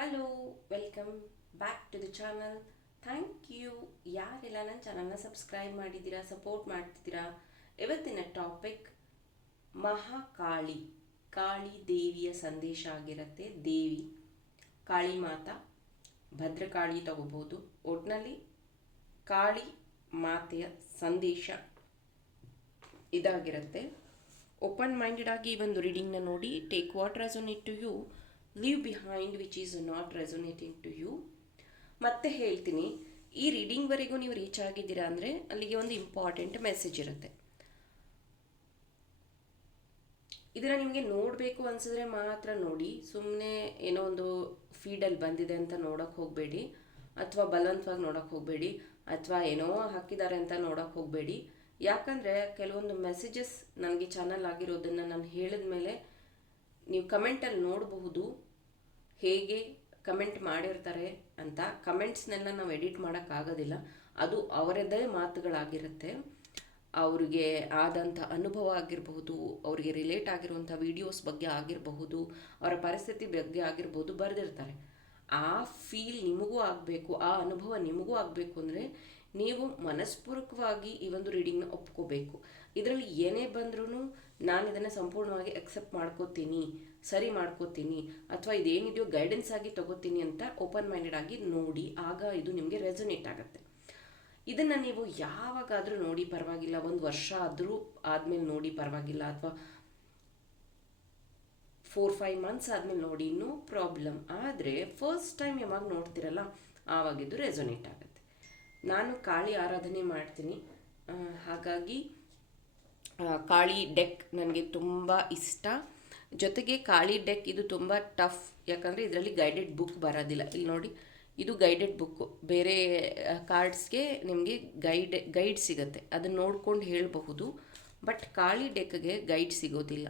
Hello welcome back to the channel thank you ಯಾರೆಲ್ಲ ನನ್ನ ಚಾನಲ್ನ ಸಬ್ಸ್ಕ್ರೈಬ್ ಮಾಡಿದ್ದೀರಾ ಸಪೋರ್ಟ್ ಮಾಡ್ತಿದ್ದೀರಾ, ಇವತ್ತಿನ ಟಾಪಿಕ್ ಮಹಾಕಾಳಿ. ಕಾಳಿ ದೇವಿಯ ಸಂದೇಶ ಆಗಿರುತ್ತೆ. ದೇವಿ, ಕಾಳಿ ಮಾತಾ, ಭದ್ರಕಾಳಿ ತಗೋಬೋದು. ಒಟ್ಟಿನಲ್ಲಿ ಕಾಳಿ ಮಾತೆಯ ಸಂದೇಶ ಇದಾಗಿರುತ್ತೆ. ಓಪನ್ ಮೈಂಡೆಡ್ ಆಗಿ ಈ ಒಂದು ರೀಡಿಂಗ್ನ ನೋಡಿ take what it to you leave behind which is not resonating to you ಮತ್ತೆ ಹೇಳ್ತೀನಿ, ಈ ರೀಡಿಂಗ್ವರೆಗೂ ನೀವು ರೀಚ್ ಆಗಿದ್ದೀರಾ ಅಂದರೆ ಅಲ್ಲಿಗೆ ಒಂದು ಇಂಪಾರ್ಟೆಂಟ್ ಮೆಸೇಜ್ ಇರುತ್ತೆ. ಇದನ್ನು ನಿಮಗೆ ನೋಡಬೇಕು ಅನಿಸಿದ್ರೆ ಮಾತ್ರ ನೋಡಿ ಸುಮ್ಮನೆ ಏನೋ ಒಂದು ಫೀಡಲ್ಲಿ ಬಂದಿದೆ ಅಂತ ನೋಡೋಕೆ ಹೋಗಬೇಡಿ, ಅಥವಾ ಬಲವಂತವಾಗಿ ನೋಡೋಕೆ ಹೋಗಬೇಡಿ, ಅಥವಾ ಏನೋ ಹಾಕಿದ್ದಾರೆ ಅಂತ ನೋಡೋಕೆ ಹೋಗಬೇಡಿ. ಯಾಕಂದರೆ ಕೆಲವೊಂದು ಮೆಸೇಜಸ್ ನನಗೆ ಚಾನಲ್ ಆಗಿರೋದನ್ನು ನಾನು ಹೇಳಿದ ಮೇಲೆ ನೀವು ಕಮೆಂಟಲ್ಲಿ ನೋಡಬಹುದು. ಹೇಗೆ ಕಮೆಂಟ್ ಮಾಡಿರ್ತಾರೆ ಅಂತ ಕಮೆಂಟ್ಸ್ನೆಲ್ಲ ನಾವು ಎಡಿಟ್ ಮಾಡೋಕ್ಕಾಗೋದಿಲ್ಲ ಅದು ಅವರದ್ದೇ ಮಾತುಗಳಾಗಿರುತ್ತೆ. ಅವರಿಗೆ ಆದಂಥ ಅನುಭವ ಆಗಿರಬಹುದು, ಅವರಿಗೆ ರಿಲೇಟ್ ಆಗಿರುವಂಥ ವಿಡಿಯೋಸ್ ಬಗ್ಗೆ ಆಗಿರಬಹುದು, ಅವರ ಪರಿಸ್ಥಿತಿ ಬಗ್ಗೆ ಆಗಿರ್ಬೋದು ಬರೆದಿರ್ತಾರೆ. ಆ ಫೀಲ್ ನಿಮಗೂ ಆಗಬೇಕು, ಆ ಅನುಭವ ನಿಮಗೂ ಆಗಬೇಕು ಅಂದರೆ ನೀವು ಮನಸ್ಪೂರ್ವಕವಾಗಿ ಈ ಒಂದು ರೀಡಿಂಗ್ನ ಒಪ್ಕೋಬೇಕು. ಇದರಲ್ಲಿ ಏನೇ ಬಂದ್ರೂ ನಾನು ಇದನ್ನು ಸಂಪೂರ್ಣವಾಗಿ ಅಕ್ಸೆಪ್ಟ್ ಮಾಡ್ಕೋತೀನಿ. ಸರಿ ಮಾಡ್ಕೋತೀನಿ ಅಥವಾ ಇದೇನಿದೆಯೋ ಗೈಡೆನ್ಸ್ ಆಗಿ ತಗೋತೀನಿ ಅಂತ ಓಪನ್ ಮೈಂಡೆಡ್ ಆಗಿ ನೋಡಿ, ಆಗ ಇದು ನಿಮಗೆ ರೆಸೊನೇಟ್ ಆಗುತ್ತೆ. ಇದನ್ನು ನೀವು ಯಾವಾಗಾದರೂ ನೋಡಿ ಪರವಾಗಿಲ್ಲ, ಒಂದು ವರ್ಷ ಆದರೂ ಆದಮೇಲೆ ನೋಡಿ ಪರವಾಗಿಲ್ಲ, ಅಥವಾ ಫೋರ್ ಫೈವ್ ಮಂತ್ಸ್ ಆದಮೇಲೆ ನೋಡಿ, ನೋ ಪ್ರಾಬ್ಲಮ್ ಆದರೆ ಫಸ್ಟ್ ಟೈಮ್ ಯಾವಾಗ ನೋಡ್ತಿರಲ್ಲ, ಆವಾಗಿದ್ದು ರೆಸೊನೇಟ್ ಆಗುತ್ತೆ. ನಾನು ಕಾಳಿ ಆರಾಧನೆ ಮಾಡ್ತೀನಿ. ಹಾಗಾಗಿ ಕಾಳಿ ಡೆಕ್ ನನಗೆ ತುಂಬ ಇಷ್ಟ. ಜೊತೆಗೆ ಕಾಳಿ ಡೆಕ್ ಇದು ತುಂಬ ಟಫ್ ಯಾಕಂದರೆ ಇದರಲ್ಲಿ ಗೈಡೆಡ್ ಬುಕ್ ಬರೋದಿಲ್ಲ. ಇಲ್ಲಿ ನೋಡಿ, ಇದು ಗೈಡೆಡ್ ಬುಕ್ಕು ಬೇರೆ ಕಾರ್ಡ್ಸ್ಗೆ ನಿಮಗೆ ಗೈಡ್ ಗೈಡ್ ಸಿಗುತ್ತೆ. ಅದನ್ನು ನೋಡ್ಕೊಂಡು ಹೇಳಬಹುದು ಬಟ್ ಕಾಳಿ ಡೆಕ್ಗೆ ಗೈಡ್ ಸಿಗೋದಿಲ್ಲ.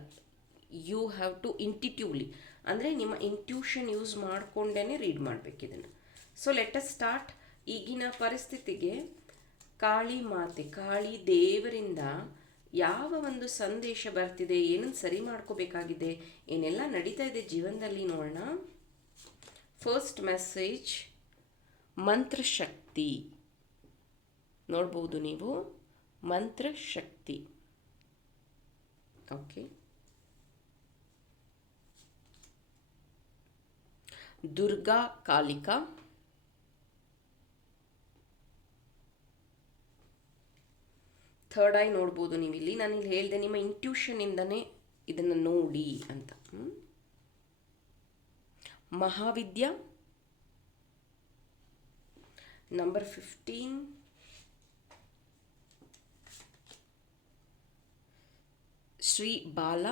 ಯು ಹ್ಯಾವ್ ಟು ಇಂಟಿಟ್ಯೂವ್ಲಿ ಅಂದರೆ ನಿಮ್ಮ ಇಂಟ್ಯೂಷನ್ ಯೂಸ್ ಮಾಡಿಕೊಂಡೇ ರೀಡ್ ಮಾಡಬೇಕು ಇದನ್ನು. ಸೊ ಲೆಟ್ ಅಸ್ ಸ್ಟಾರ್ಟ್ ಈಗಿನ ಪರಿಸ್ಥಿತಿಗೆ ಕಾಳಿ ಮಾತೆ, ಕಾಳಿ ದೇವರಿಂದ ಯಾವ ಒಂದು ಸಂದೇಶ ಬರ್ತಿದೆ ಏನನ್ನು ಸರಿ ಮಾಡ್ಕೋಬೇಕಾಗಿದೆ, ಏನೆಲ್ಲ ನಡೀತಾ ಇದೆ ಜೀವನದಲ್ಲಿ ನೋಡೋಣ. ಫಸ್ಟ್ ಮೆಸೇಜ್ ಮಂತ್ರಶಕ್ತಿ. ನೋಡ್ಬೋದು ನೀವು, ಮಂತ್ರಶಕ್ತಿ. Okay Durga Kalika third eye ನೋಡ್ಬೋದು ನೀವು ಇಲ್ಲಿ ನಾನು ಇಲ್ಲಿ ಹೇಳಿದೆ ನಿಮ್ಮ ಇಂಟ್ಯೂಷನಿಂದನೇ ಇದನ್ನು ನೋಡಿ ಅಂತ. Mahavidya Mahavidya. Number fifteen Shri Bala.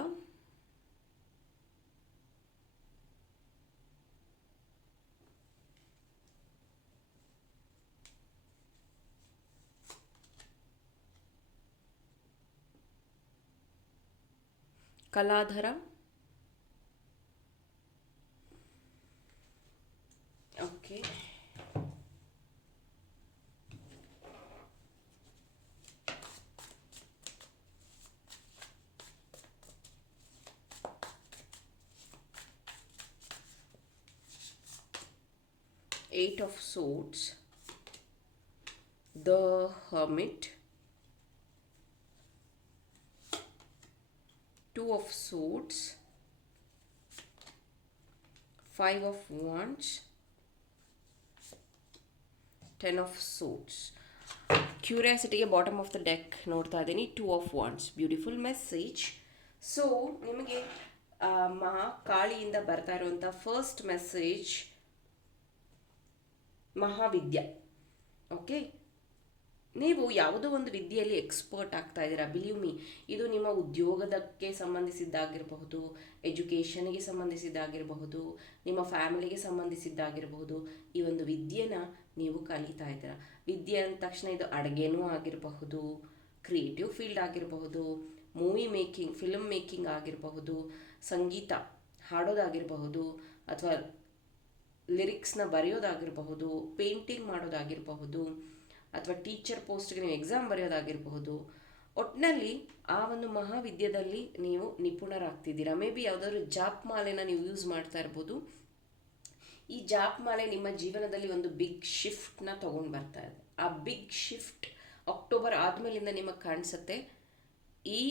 Kaladhara okay eight of swords the hermit two of swords five of wands ten of swords ಕ್ಯೂರಿಯಾಸಿಟಿಗೆ bottom of the deck ನೋಡ್ತಾ ಇದ್ದೀನಿ. Two of wands beautiful message so ನಿಮಗೆ ಮಹಾ ಕಾಳಿಯಿಂದ ಬರ್ತಾ ಇರುವಂಥ first message Mahavidya. Okay ನೀವು ಯಾವುದೋ ಒಂದು ವಿದ್ಯೆಯಲ್ಲಿ ಎಕ್ಸ್ಪರ್ಟ್ ಆಗ್ತಾ ಇದ್ದೀರಾ ಬಿಲೀವ್ ಮೀ ಇದು ನಿಮ್ಮ ಉದ್ಯೋಗದಕ್ಕೆ ಸಂಬಂಧಿಸಿದ್ದಾಗಿರಬಹುದು ಎಜುಕೇಷನ್ಗೆ ಸಂಬಂಧಿಸಿದ್ದಾಗಿರಬಹುದು, ನಿಮ್ಮ ಫ್ಯಾಮಿಲಿಗೆ ಸಂಬಂಧಿಸಿದ್ದಾಗಿರಬಹುದು, ಈ ಒಂದು ವಿದ್ಯೆನ ನೀವು ಕಲಿತಾ ಇದ್ದೀರಾ? ವಿದ್ಯೆ ಅಂದ ತಕ್ಷಣ ಇದು ಅಡುಗೆನೂ ಆಗಿರಬಹುದು ಕ್ರಿಯೇಟಿವ್ ಫೀಲ್ಡ್ ಆಗಿರಬಹುದು ಮೂವಿ ಮೇಕಿಂಗ್ ಫಿಲ್ಮ್ ಮೇಕಿಂಗ್ ಆಗಿರಬಹುದು, ಸಂಗೀತ ಹಾಡೋದಾಗಿರಬಹುದು, ಅಥವಾ ಲಿರಿಕ್ಸ್ನ ಬರೆಯೋದಾಗಿರಬಹುದು ಪೇಂಟಿಂಗ್ ಮಾಡೋದಾಗಿರಬಹುದು ಅಥವಾ ಟೀಚರ್ ಪೋಸ್ಟ್ಗೆ ನೀವು ಎಕ್ಸಾಮ್ ಬರೆಯೋದಾಗಿರಬಹುದು ಒಟ್ಟಿನಲ್ಲಿ ಆ ಒಂದು ಮಹಾವಿದ್ಯದಲ್ಲಿ ನೀವು ನಿಪುಣರಾಗ್ತಿದ್ದೀರಾ? ಮೇ ಬಿ ಯಾವುದಾದ್ರು ಜಾಪ್ ಮಾಲೆನ ನೀವು ಯೂಸ್ ಮಾಡ್ತಾ ಇರ್ಬೋದು. ಈ ಜಾಪ್ ಮಾಲೆ ನಿಮ್ಮ ಜೀವನದಲ್ಲಿ ಒಂದು ಬಿಗ್ ಶಿಫ್ಟ್ನ ತೊಗೊಂಡು ಬರ್ತಾ ಇದೆ. ಆ ಬಿಗ್ ಶಿಫ್ಟ್ ಅಕ್ಟೋಬರ್ ಆದಮೇಲಿಂದ ನಿಮಗೆ ಕಾಣಿಸುತ್ತೆ. ಈ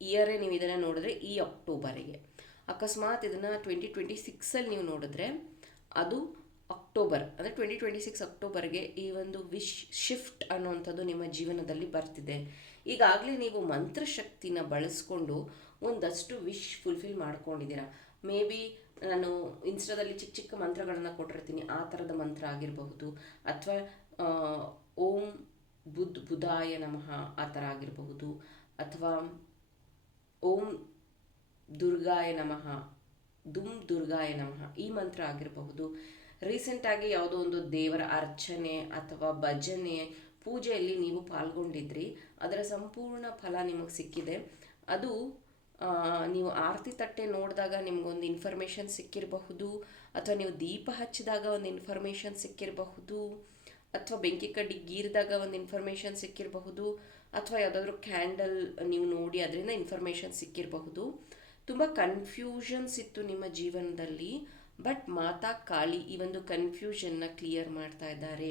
ಇಯರೇ ನೀವು ಇದನ್ನು ನೋಡಿದ್ರೆ ಈ ಅಕ್ಟೋಬರಿಗೆ ಅಕಸ್ಮಾತ್ ಇದನ್ನು ಟ್ವೆಂಟಿ ಟ್ವೆಂಟಿ ಸಿಕ್ಸಲ್ಲಿ ನೀವು ನೋಡಿದ್ರೆ ಅದು ಅಕ್ಟೋಬರ್ ಅಂದರೆ ಟ್ವೆಂಟಿ ಟ್ವೆಂಟಿ ಸಿಕ್ಸ್ ಅಕ್ಟೋಬರ್ಗೆ ಈ ಒಂದು ವಿಶ್ ಶಿಫ್ಟ್ ಅನ್ನುವಂಥದ್ದು ನಿಮ್ಮ ಜೀವನದಲ್ಲಿ ಬರ್ತಿದೆ. ಈಗಾಗಲೇ ನೀವು ಮಂತ್ರಶಕ್ತಿನ ಬಳಸ್ಕೊಂಡು ಒಂದಷ್ಟು ವಿಶ್ ಫುಲ್ಫಿಲ್ ಮಾಡ್ಕೊಂಡಿದ್ದೀರಾ. ಮೇ ಬಿ ನಾನು ಇನ್ಸ್ಟಾದಲ್ಲಿ ಚಿಕ್ಕ ಚಿಕ್ಕ ಮಂತ್ರಗಳನ್ನು ಕೊಟ್ಟಿರ್ತೀನಿ, ಆ ಥರದ ಮಂತ್ರ ಆಗಿರಬಹುದು, ಅಥವಾ ಓಂ ಬುದ್ಧ ಬುಧಾಯ ನಮಃ ಆ ಥರ ಆಗಿರಬಹುದು, ಅಥವಾ, ಓಂ ದುರ್ಗಾಯ ನಮಃ, ದುಮ್ ದುರ್ಗಾಯ ನಮಃ ಈ ಮಂತ್ರ ಆಗಿರಬಹುದು. ರೀಸೆಂಟಾಗಿ ಯಾವುದೋ ಒಂದು ದೇವರ ಅರ್ಚನೆ ಅಥವಾ ಭಜನೆ ಪೂಜೆಯಲ್ಲಿ ನೀವು ಪಾಲ್ಗೊಂಡಿದ್ರಿ. ಅದರ ಸಂಪೂರ್ಣ ಫಲ ನಿಮಗೆ ಸಿಕ್ಕಿದೆ. ಅದು ನೀವು ಆರತಿ ತಟ್ಟೆ ನೋಡಿದಾಗ ನಿಮಗೊಂದು ಇನ್ಫಾರ್ಮೇಷನ್ ಸಿಕ್ಕಿರಬಹುದು, ಅಥವಾ ನೀವು ದೀಪ ಹಚ್ಚಿದಾಗ ಒಂದು ಇನ್ಫಾರ್ಮೇಷನ್ ಸಿಕ್ಕಿರಬಹುದು, ಅಥವಾ ಬೆಂಕಿ ಕಡ್ಡಿ ಗೀರಿದಾಗ ಒಂದು ಇನ್ಫಾರ್ಮೇಷನ್ ಸಿಕ್ಕಿರಬಹುದು, ಅಥವಾ ಯಾವುದಾದ್ರೂ ಕ್ಯಾಂಡಲ್ ನೀವು ನೋಡಿ ಅದರಿಂದ ಇನ್ಫಾರ್ಮೇಷನ್ ಸಿಕ್ಕಿರಬಹುದು. ತುಂಬ ಕನ್ಫ್ಯೂಷನ್ಸ್ ಇತ್ತು ನಿಮ್ಮ ಜೀವನದಲ್ಲಿ. ಬಟ್ ಮಾತಾ ಕಾಳಿ ಈ ಒಂದು ಕನ್ಫ್ಯೂಷನ್ನ ಕ್ಲಿಯರ್ ಮಾಡ್ತಾ ಇದ್ದಾರೆ.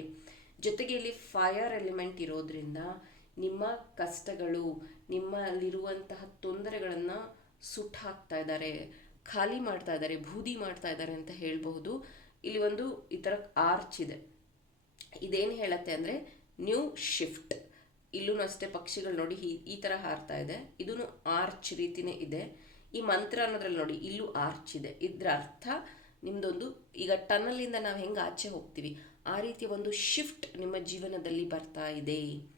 ಜೊತೆಗೆ ಇಲ್ಲಿ ಫೈರ್ ಎಲಿಮೆಂಟ್ ಇರೋದ್ರಿಂದ ನಿಮ್ಮ ಕಷ್ಟಗಳು, ನಿಮ್ಮಲ್ಲಿರುವಂತಹ ತೊಂದರೆಗಳನ್ನು ಸುಟ್ಟು ಹಾಕ್ತಾ ಇದ್ದಾರೆ. ಖಾಲಿ ಮಾಡ್ತಾ ಇದ್ದಾರೆ, ಬೂದಿ ಮಾಡ್ತಾ ಇದ್ದಾರೆ ಅಂತ ಹೇಳಬಹುದು. ಇಲ್ಲಿ ಒಂದು ಈ ಥರ ಆರ್ಚ್ ಇದೆ. ಇದೇನು ಹೇಳತ್ತೆ ಅಂದರೆ ನ್ಯೂ ಶಿಫ್ಟ್ ಇಲ್ಲೂ ಅಷ್ಟೇ ಪಕ್ಷಿಗಳು ನೋಡಿ ಈ ಈ ಥರ ಹಾರ್ತಾ ಇದೆ. ಇದೂ ಆರ್ಚ್ ರೀತಿನೇ ಇದೆ. ಈ ಮಂತ್ರ ಅನ್ನೋದ್ರಲ್ಲಿ ನೋಡಿ ಇಲ್ಲೂ ಆರ್ಚ್ ಇದೆ. ಇದರ ಅರ್ಥ ನಿಮ್ಮದೊಂದು ಈಗ ಟನ್ನಲ್ಲಿಂದ ನಾವು ಹೆಂಗೆ ಆಚೆ ಹೋಗ್ತೀವಿ? ಆ ರೀತಿಯ ಒಂದು ಶಿಫ್ಟ್ ನಿಮ್ಮ ಜೀವನದಲ್ಲಿ ಬರ್ತಾ ಇದೆ.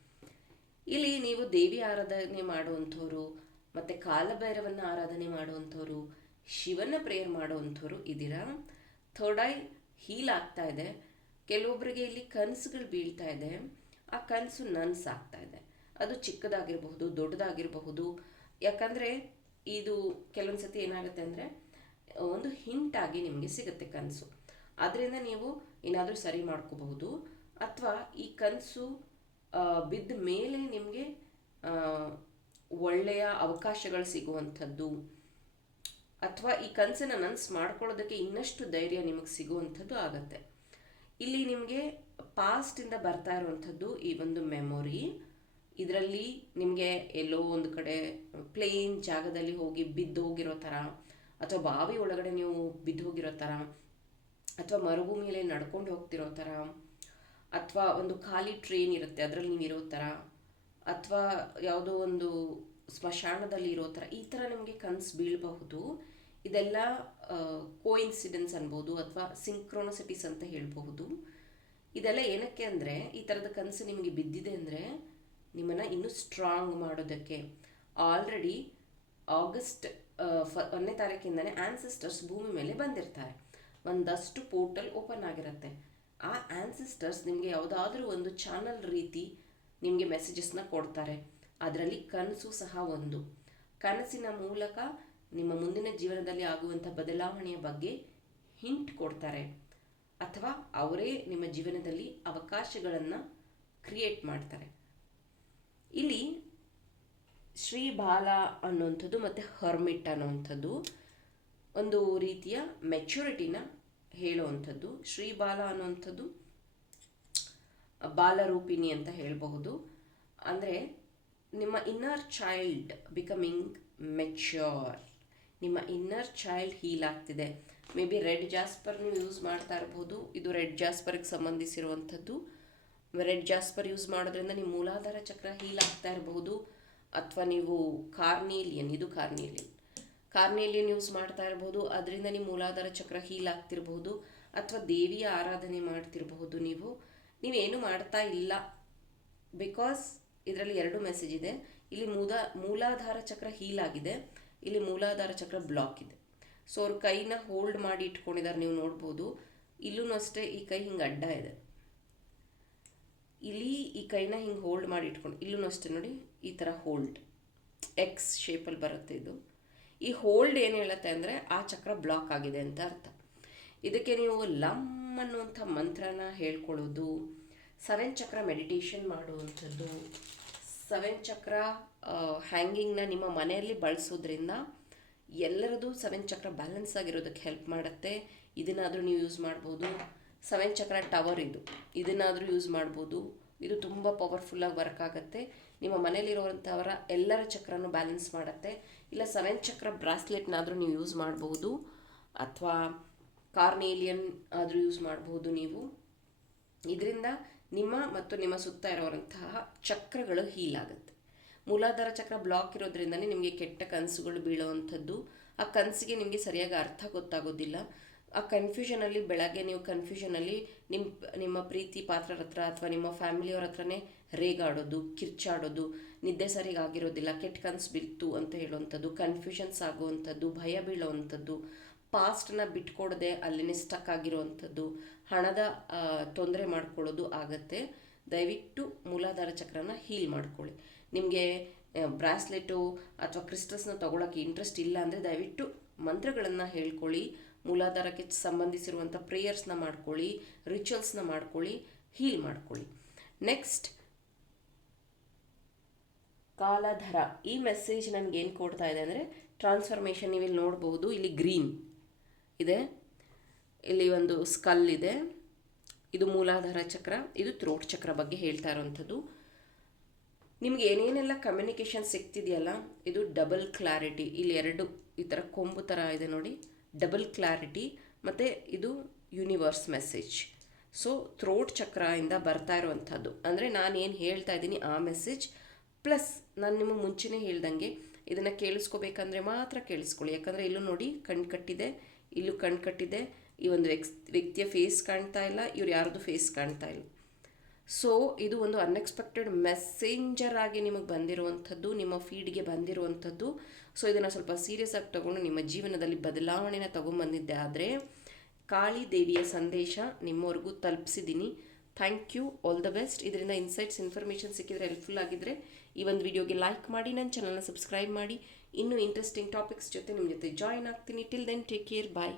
ಇಲ್ಲಿ ನೀವು ದೇವಿ ಆರಾಧನೆ ಮಾಡುವಂಥವ್ರು, ಮತ್ತು ಕಾಲಭೈರವನ್ನ ಆರಾಧನೆ ಮಾಡುವಂಥವ್ರು, ಶಿವನ ಪ್ರೇಯರ್ ಮಾಡುವಂಥವ್ರು ಇದ್ದೀರಾ? ಥರ್ಡ್ ಐ ಹೀಲ್ ಆಗ್ತಾ ಇದೆ. ಕೆಲವೊಬ್ಬರಿಗೆ ಇಲ್ಲಿ ಕನಸುಗಳು ಬೀಳ್ತಾ ಇದೆ. ಆ ಕನಸು ನನ್ಸಾಗ್ತಾ ಇದೆ. ಅದು ಚಿಕ್ಕದಾಗಿರಬಹುದು, ದೊಡ್ಡದಾಗಿರಬಹುದು. ಯಾಕಂದರೆ, ಇದು ಕೆಲವೊಂದು ಸತಿ ಏನಾಗುತ್ತೆ ಅಂದರೆ ಒಂದು ಹಿಂಟ್ ಆಗಿ ನಿಮಗೆ ಸಿಗುತ್ತೆ ಕನಸು. ಅದರಿಂದ ನೀವು ಏನಾದರೂ ಸರಿ ಮಾಡ್ಕೋಬಹುದು. ಅಥವಾ ಈ ಕನಸು ಬಿದ್ದ ಮೇಲೆ ನಿಮಗೆ ಒಳ್ಳೆಯ ಅವಕಾಶಗಳು ಸಿಗುವಂಥದ್ದು. ಅಥವಾ ಈ ಕನಸನ್ನು ನನ್ಸ್ ಮಾಡ್ಕೊಳ್ಳೋದಕ್ಕೆ ಇನ್ನಷ್ಟು ಧೈರ್ಯ ನಿಮಗೆ ಸಿಗುವಂಥದ್ದು ಆಗತ್ತೆ. ಇಲ್ಲಿ ನಿಮಗೆ ಪಾಸ್ಟಿಂದ ಬರ್ತಾ ಇರುವಂಥದ್ದು ಈ ಒಂದು ಮೆಮೊರಿ ಇದರಲ್ಲಿ ನಿಮಗೆ ಎಲ್ಲೋ ಒಂದು ಕಡೆ ಪ್ಲೇನ್ ಜಾಗದಲ್ಲಿ ಹೋಗಿ ಬಿದ್ದೋಗಿರೋ ಥರ ಅಥವಾ ಬಾವಿ ಒಳಗಡೆ ನೀವು ಬಿದ್ದು ಹೋಗಿರೋ ಥರ ಅಥವಾ ಮರುಭೂಮಿಯಲ್ಲಿ ನಡ್ಕೊಂಡು ಹೋಗ್ತಿರೋ ಥರ ಅಥವಾ ಒಂದು ಖಾಲಿ ಟ್ರೈನ್ ಇರುತ್ತೆ, ಅದರಲ್ಲಿ ನೀವು ಇರೋ ಥರ ಅಥವಾ ಯಾವುದೋ ಒಂದು ಸ್ಮಶಾನದಲ್ಲಿ ಇರೋ ಥರ ಈ ಥರ ನಿಮಗೆ ಕನಸು ಬೀಳಬಹುದು. ಇದೆಲ್ಲ ಕೋಇನ್ಸಿಡೆನ್ಸ್ ಅನ್ಬೋದು ಅಥವಾ ಸಿಂಕ್ರೋನಸಿಟೀಸ್ ಅಂತ ಹೇಳಬಹುದು. ಇದೆಲ್ಲ ಏನಕ್ಕೆ ಅಂದರೆ, ಈ ಥರದ ಕನಸು ನಿಮಗೆ ಬಿದ್ದಿದೆ ಅಂದರೆ, ನಿಮ್ಮನ್ನು ಇನ್ನೂ ಸ್ಟ್ರಾಂಗ್ ಮಾಡೋದಕ್ಕೆ. ಆಲ್ರೆಡಿ ಆಗಸ್ಟ್ ಫ ಒಂದನೇ ತಾರೀಕಿಂದನೇ ಆನ್ಸಿಸ್ಟರ್ಸ್ ಭೂಮಿ ಮೇಲೆ ಬಂದಿರ್ತಾರೆ. ಒಂದಷ್ಟು ಪೋರ್ಟಲ್ ಓಪನ್ ಆಗಿರುತ್ತೆ. ಆ ಆನ್ಸಿಸ್ಟರ್ಸ್ ನಿಮಗೆ ಯಾವುದಾದ್ರೂ ಒಂದು ಚಾನಲ್ ರೀತಿ ನಿಮಗೆ ಮೆಸೇಜಸ್ನ ಕೊಡ್ತಾರೆ. ಅದರಲ್ಲಿ ಕನಸು ಸಹ ಒಂದು. ಕನಸಿನ ಮೂಲಕ ನಿಮ್ಮ ಮುಂದಿನ ಜೀವನದಲ್ಲಿ ಆಗುವಂಥ ಬದಲಾವಣೆಯ ಬಗ್ಗೆ ಹಿಂಟ್ ಕೊಡ್ತಾರೆ. ಅಥವಾ ಅವರೇ ನಿಮ್ಮ ಜೀವನದಲ್ಲಿ ಅವಕಾಶಗಳನ್ನು ಕ್ರಿಯೇಟ್ ಮಾಡ್ತಾರೆ. ಇಲ್ಲಿ ಶ್ರೀ ಬಾಲ ಅನ್ನುವಂಥದ್ದು ಮತ್ತು ಹರ್ಮಿಟ್ ಅನ್ನುವಂಥದ್ದು ಒಂದು ರೀತಿಯ ಮೆಚುರಿಟಿನ ಹೇಳುವಂಥದ್ದು. ಶ್ರೀ ಬಾಲ ಅನ್ನುವಂಥದ್ದು ಬಾಲರೂಪಿಣಿ ಅಂತ ಹೇಳಬಹುದು. ಅಂದರೆ ನಿಮ್ಮ ಇನ್ನರ್ ಚೈಲ್ಡ್ ಬಿಕಮಿಂಗ್ ಮೆಚ್ಯೂರ್ ನಿಮ್ಮ ಇನ್ನರ್ ಚೈಲ್ಡ್ ಹೀಲ್ ಆಗ್ತಿದೆ. ಮೇ ಬಿ ರೆಡ್ ಜಾಸ್ಪರ್ ನೀವು ಯೂಸ್ ಮಾಡ್ತಾ ಇರ್ಬೋದು. ಇದು ರೆಡ್ ಜಾಸ್ಪರ್ಗೆ ಸಂಬಂಧಿಸಿರುವಂಥದ್ದು. ರೆಡ್ ಜಾಸ್ಪರ್ ಯೂಸ್ ಮಾಡೋದ್ರಿಂದ ನಿಮ್ಮ ಮೂಲಾಧಾರ ಚಕ್ರ ಹೀಲ್ ಆಗ್ತಾ ಇರಬಹುದು ಅಥವಾ ನೀವು ಕಾರ್ನೇಲಿಯನ್, ಇದು ಕಾರ್ನೇಲಿಯನ್. ಕಾರ್ನೇಲಿಯನ್ ಯೂಸ್ ಮಾಡ್ತಾ ಇರಬಹುದು ಅದರಿಂದ ನಿಮ್ಮ ಮೂಲಾಧಾರ ಚಕ್ರ ಹೀಲ್ ಆಗ್ತಿರಬಹುದು ಅಥವಾ ದೇವಿಯ ಆರಾಧನೆ ಮಾಡ್ತಿರಬಹುದು ನೀವು. ನೀವೇನು ಮಾಡ್ತಾ ಇಲ್ಲ. ಬಿಕಾಸ್ ಇದರಲ್ಲಿ ಎರಡು ಮೆಸೇಜ್ ಇದೆ. ಇಲ್ಲಿ ಮೂಲ ಮೂಲಾಧಾರ ಚಕ್ರ ಹೀಲ್ ಆಗಿದೆ. ಇಲ್ಲಿ ಮೂಲಾಧಾರ ಚಕ್ರ ಬ್ಲಾಕ್ ಇದೆ. ಸೊ ಅವ್ರ ಕೈನ ಹೋಲ್ಡ್ ಮಾಡಿ ಇಟ್ಕೊಂಡಿದ್ದಾರೆ ನೀವು ನೋಡ್ಬೋದು. ಇಲ್ಲೂ ಅಷ್ಟೇ ಈ ಕೈ ಹಿಂಗೆ ಅಡ್ಡ ಇದೆ. ಇಲ್ಲಿ ಈ ಕೈನ ಹಿಂಗೆ ಹೋಲ್ಡ್ ಮಾಡಿ ಇಟ್ಕೊಂಡು, ಇಲ್ಲೂ ಅಷ್ಟೇ ನೋಡಿ, ಈ ಥರ ಹೋಲ್ಡ್ ಎಕ್ಸ್ ಶೇಪಲ್ಲಿ ಬರುತ್ತೆ ಇದು. ಈ ಹೋಲ್ಡ್ ಏನು ಹೇಳುತ್ತೆ ಅಂದರೆ ಆ ಚಕ್ರ ಬ್ಲಾಕ್ ಆಗಿದೆ ಅಂತ ಅರ್ಥ. ಇದಕ್ಕೆ ನೀವು ಲಮ್ ಅನ್ನುವಂಥ ಮಂತ್ರನ ಹೇಳ್ಕೊಳ್ಳೋದು ಸೆವೆನ್ ಚಕ್ರ ಮೆಡಿಟೇಷನ್ ಮಾಡುವಂಥದ್ದು ಸೆವೆನ್ ಚಕ್ರ ಹ್ಯಾಂಗಿಂಗ್ನ ನಿಮ್ಮ ಮನೆಯಲ್ಲಿ ಬಳಸೋದ್ರಿಂದ ಎಲ್ಲರದು ಸೆವೆನ್ ಚಕ್ರ ಬ್ಯಾಲೆನ್ಸ್ ಆಗಿರೋದಕ್ಕೆ ಹೆಲ್ಪ್ ಮಾಡುತ್ತೆ. ಇದನ್ನಾದರೂ ನೀವು ಯೂಸ್ ಮಾಡ್ಬೋದು. ಸೆವೆನ್ ಚಕ್ರ ಟವರ್ ಇದು. ಇದನ್ನಾದರೂ ಯೂಸ್ ಮಾಡ್ಬೋದು. ಇದು ತುಂಬ ಪವರ್ಫುಲ್ಲಾಗಿ ವರ್ಕ್ ಆಗುತ್ತೆ. ನಿಮ್ಮ ಮನೇಲಿರುವಂಥವರ ಎಲ್ಲರ ಚಕ್ರನೂ ಬ್ಯಾಲೆನ್ಸ್ ಮಾಡುತ್ತೆ. ಇಲ್ಲ ಸೆವೆನ್ ಚಕ್ರ ಬ್ರಾಸ್ಲೆಟ್ನಾದರೂ ನೀವು ಯೂಸ್ ಮಾಡಬಹುದು ಅಥವಾ ಕಾರ್ನೇಲಿಯನ್ ಆದರೂ ಯೂಸ್ ಮಾಡಬಹುದು ನೀವು. ಇದರಿಂದ ನಿಮ್ಮ ಮತ್ತು ನಿಮ್ಮ ಸುತ್ತ ಇರುವಂತಹ ಚಕ್ರಗಳು ಹೀಲ್ ಆಗುತ್ತೆ. ಮೂಲಾಧಾರ ಚಕ್ರ ಬ್ಲಾಕ್ ಇರೋದ್ರಿಂದನೇ ನಿಮಗೆ ಕೆಟ್ಟ ಕನಸುಗಳು ಬೀಳುವಂಥದ್ದು. ಆ ಕನಸಿಗೆ ನಿಮಗೆ ಸರಿಯಾಗಿ ಅರ್ಥ ಗೊತ್ತಾಗೋದಿಲ್ಲ. ಆ ಕನ್ಫ್ಯೂಷನಲ್ಲಿ ಬೆಳಗ್ಗೆ ನೀವು ಕನ್ಫ್ಯೂಷನಲ್ಲಿ ನಿಮ್ಮ ನಿಮ್ಮ ಪ್ರೀತಿ ಪಾತ್ರರ ಹತ್ರ ಅಥವಾ ನಿಮ್ಮ ಫ್ಯಾಮಿಲಿಯವ್ರ ಹತ್ರನೇ ರೇಗಾಡೋದು, ಕಿರ್ಚಾಡೋದು, ನಿದ್ದೆ ಸರಿಗೆ ಆಗಿರೋದಿಲ್ಲ ಕೆಟ್ಟ ಕನಸು ಬಿತ್ತು ಅಂತ ಹೇಳುವಂಥದ್ದು ಕನ್ಫ್ಯೂಷನ್ಸ್ ಆಗುವಂಥದ್ದು ಭಯ ಬೀಳುವಂಥದ್ದು ಪಾಸ್ಟ್ನ ಬಿಟ್ಕೊಡದೆ ಅಲ್ಲಿನೇ ಸ್ಟಕ್ ಆಗಿರುವಂಥದ್ದು, ಹಣದ ತೊಂದರೆ ಮಾಡ್ಕೊಳ್ಳೋದು ಆಗತ್ತೆ. ದಯವಿಟ್ಟು ಮೂಲಾಧಾರ ಚಕ್ರನ ಹೀಲ್ ಮಾಡ್ಕೊಳ್ಳಿ. ನಿಮಗೆ ಬ್ರಾಸ್ಲೆಟು ಅಥವಾ ಕ್ರಿಸ್ಟಲ್ಸ್ನ ತೊಗೊಳಕ್ಕೆ ಇಂಟ್ರೆಸ್ಟ್ ಇಲ್ಲ ಅಂದರೆ ದಯವಿಟ್ಟು ಮಂತ್ರಗಳನ್ನು ಹೇಳ್ಕೊಳ್ಳಿ. ಮೂಲಾಧಾರಕ್ಕೆ ಸಂಬಂಧಿಸಿರುವಂಥ ಪ್ರೇಯರ್ಸ್ನ ಮಾಡ್ಕೊಳ್ಳಿ ರಿಚುವಲ್ಸ್ನ ಮಾಡ್ಕೊಳ್ಳಿ ಹೀಲ್ ಮಾಡ್ಕೊಳ್ಳಿ. ನೆಕ್ಸ್ಟ್ ಕಾಲಧರ. ಈ ಮೆಸೇಜ್ ನನಗೆ ಏನು ಕೊಡ್ತಾ ಇದೆ ಅಂದರೆ ಟ್ರಾನ್ಸ್ಫಾರ್ಮೇಷನ್ ನೀವು ಇಲ್ಲಿ ನೋಡಬಹುದು ಇಲ್ಲಿ ಗ್ರೀನ್ ಇದೆ. ಇಲ್ಲಿ ಒಂದು ಸ್ಕಲ್ ಇದೆ. ಇದು ಮೂಲಾಧಾರ ಚಕ್ರ, ಇದು ಥ್ರೋಟ್ ಚಕ್ರ ಬಗ್ಗೆ ಹೇಳ್ತಾ ಇರೋವಂಥದ್ದು. ನಿಮ್ಗೆ ಏನೇನೆಲ್ಲ ಕಮ್ಯುನಿಕೇಷನ್ ಸಿಗ್ತಿದೆಯಲ್ಲ, ಇದು ಡಬಲ್ ಕ್ಲಾರಿಟಿ ಇಲ್ಲಿ ಎರಡು ಈ ಥರ ಕೊಂಬು ಥರ ಇದೆ ನೋಡಿ. ಡಬಲ್ ಕ್ಲಾರಿಟಿ ಮತ್ತು ಇದು ಯೂನಿವರ್ಸ್ ಮೆಸೇಜ್ ಸೊ ಥ್ರೋಟ್ ಚಕ್ರದಿಂದ ಬರ್ತಾ ಇರುವಂಥದ್ದು. ಅಂದರೆ ನಾನು ಏನು ಹೇಳ್ತಾ ಇದ್ದೀನಿ, ಆ ಮೆಸೇಜ್ ಪ್ಲಸ್ ನಾನು ನಿಮಗೆ ಮುಂಚೆನೇ ಹೇಳ್ದಂಗೆ ಇದನ್ನು ಕೇಳಿಸ್ಕೋಬೇಕಂದ್ರೆ ಮಾತ್ರ ಕೇಳಿಸ್ಕೊಳ್ಳಿ. ಯಾಕಂದರೆ ಇಲ್ಲೂ ನೋಡಿ ಕಣ್ಣು ಕಟ್ಟಿದೆ, ಇಲ್ಲೂ ಕಣ್ಣು ಕಟ್ಟಿದೆ. ಈ ಒಂದು ವ್ಯಕ್ತಿಯ ಫೇಸ್ ಕಾಣ್ತಾ ಇಲ್ಲ, ಇವ್ರು ಯಾರ್ದು ಫೇಸ್ ಕಾಣ್ತಾ ಇಲ್ಲ. ಸೊ ಇದು ಒಂದು ಅನ್ಎಕ್ಸ್ಪೆಕ್ಟೆಡ್ ಮೆಸೆಂಜರ್ ಆಗಿ ನಿಮಗೆ ಬಂದಿರುವಂಥದ್ದು, ನಿಮ್ಮ ಫೀಡ್ಗೆ ಬಂದಿರುವಂಥದ್ದು. ಸೊ ಇದನ್ನು ಸ್ವಲ್ಪ ಸೀರಿಯಸ್ ಆಗಿ ತಗೊಂಡು ನಿಮ್ಮ ಜೀವನದಲ್ಲಿ ಬದಲಾವಣೆನ ತಗೊಂಬಂದಿದ್ದೆ ಆದರೆ, ಕಾಳಿ ದೇವಿಯ ಸಂದೇಶ ನಿಮ್ಮವರೆಗೂ ತಲುಪಿಸಿದ್ದೀನಿ thank you all the best ಇದರಿಂದ ಇನ್ಸೈಟ್ಸ್ ಇನ್ಫಾರ್ಮೇಷನ್ ಸಿಕ್ಕಿದ್ರೆ ಹೆಲ್ಪ್ಫುಲ್ ಆಗಿದ್ದರೆ ಈ ಒಂದು ವಿಡಿಯೋಗೆ ಲೈಕ್ ಮಾಡಿ ನನ್ನ ಚಾನಲ್ನ ಸಬ್ಸ್ಕ್ರೈಬ್ ಮಾಡಿ. ಇನ್ನೂ ಇಂಟ್ರೆಸ್ಟಿಂಗ್ ಟಾಪಿಕ್ಸ್ ಜೊತೆ ನಿಮ್ಮ ಜೊತೆ ಜಾಯ್ನ್ ಆಗ್ತೀನಿ. Till then take care bye